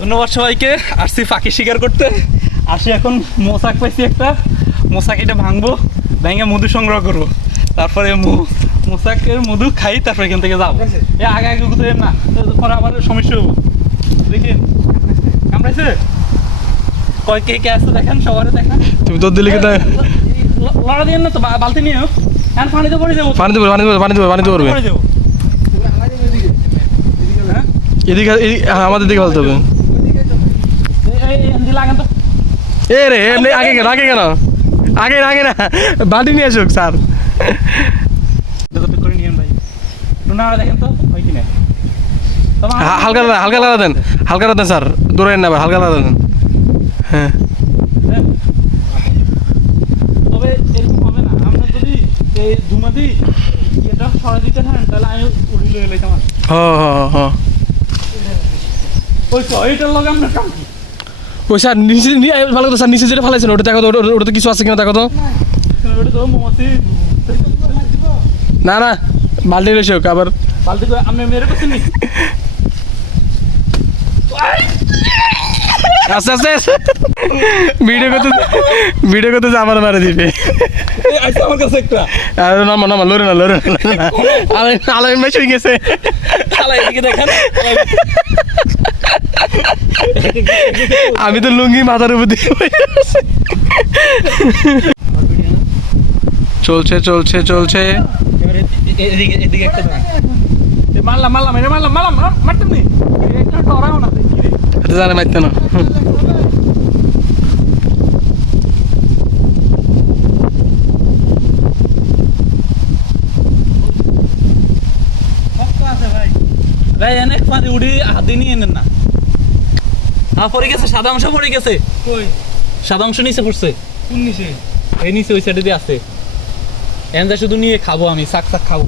ধন্যবাদ সবাইকে। আসছি পাখি শিকার করতে। আসি এখন মোসাক পাইছি একটা, মোসাক এটা ভাঙবো, ভেঙে মধু সংগ্রহ করবো, তারপরে মোসাকের মধু খাই, তারপরে এখান থেকে যাবো। এ আগে আগে কোথায় না, পরে আবার সমস্যা হবো। দেখেন কামড়াইছে, কয় কে কে আসছে দেখেন, সবার দেখেন। তুমি তোর দিলে কি লড়া দিয়ে না তো, বালতি নিয়ে এখন পানিতে পড়ে যাবো, পানি দেবো করবে এদিকে, আমাদের দিকে ফেলতে হবে। এ রে এমনি আগে কেন আগে না বালতি নিয়ে আসুক স্যার। হালকা লাগা দেন স্যার, দৌড়াই না হালকা লাগা দেন। হ্যাঁ তবে এরকম হবে না, আমরা যদি এই দুমাদি এটা সরা দিতে থাকেন তাহলে আমি উড়ি লয়ে লইতাম। হ্যাঁ ওই তো এইটার লগে আমরা কাম কি ওই স্যার নিচে ভালো কথা স্যার, নিচে যেটা ফেলাইছেন ওটা দেখো তো, ওটা কিছু আছে কিনা দেখো তো। ওটা তো মোমবাতি না বালতি রয়েছে আবার, বালতি করে আমি মেরে করছি নি। আস্তে ভিডিও করতে আমার মারে দিবে। আমার কাছে একটা নামা লড়ে না আলাই মেশ হয়ে গেছে। আমি তো লুঙ্গি মাথার উপর দিয়ে চলছে। এদিকে একটা মারলাম মারতাম নি, একটা টরাও না জানে মারতে না। ভাই অনেক পানি উড়ি হাতে নিয়ে এনেন না। পড়ে গেছে, সাদা অংশ পড়ে গেছে। সাদা অংশ নিচে পড়ছে। কোন নিচে? এই নিচে ওই সাইডে দিয়ে আছে। এনজা শুধু নিয়ে খাবো, আমি শাক খাবো।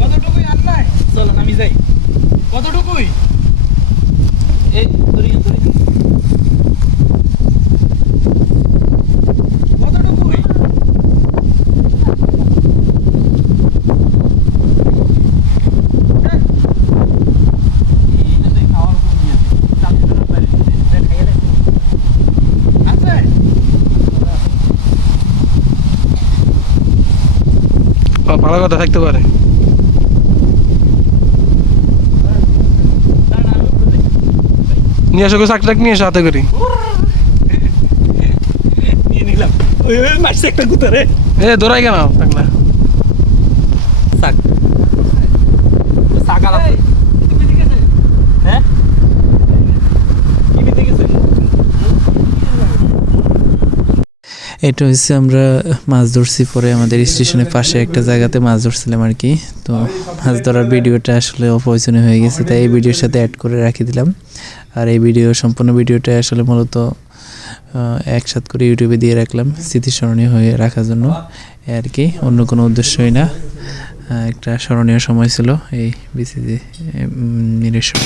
কতটুকুই আর নাই, চলো আমি যাই। কতটুকুই এই ধরি কতটুকুই ভালো কথা থাকতে পারে। নিয়ে আসো শাক নিয়ে এসো হাতে করি। নিয়ে নিলাম। ওই মারছে একটা গুতারে। দৌড়াই কেন পাগলা শাক আলাদা। হ্যাঁ কি বিতে গেছে? এটা হচ্ছে আমরা মাছ ধরছি, পরে আমাদের স্টেশনের পাশে একটা জায়গাতে মাছ ধরছিলাম আর কি। তো মাছ ধরার ভিডিওটা আসলে অপ্রয়োজনীয় হয়ে গেছে, তাই এই ভিডিওর সাথে অ্যাড করে রাখি দিলাম। আর এই সম্পূর্ণ ভিডিওটা আসলে মূলত একসাথ করে ইউটিউবে দিয়ে রাখলাম স্মৃতিস্মরণীয় হয়ে রাখার জন্য আর কি, অন্য কোনো উদ্দেশ্যই না। একটা স্মরণীয় সময় ছিল এই বিসিজি নিরীক্ষণ।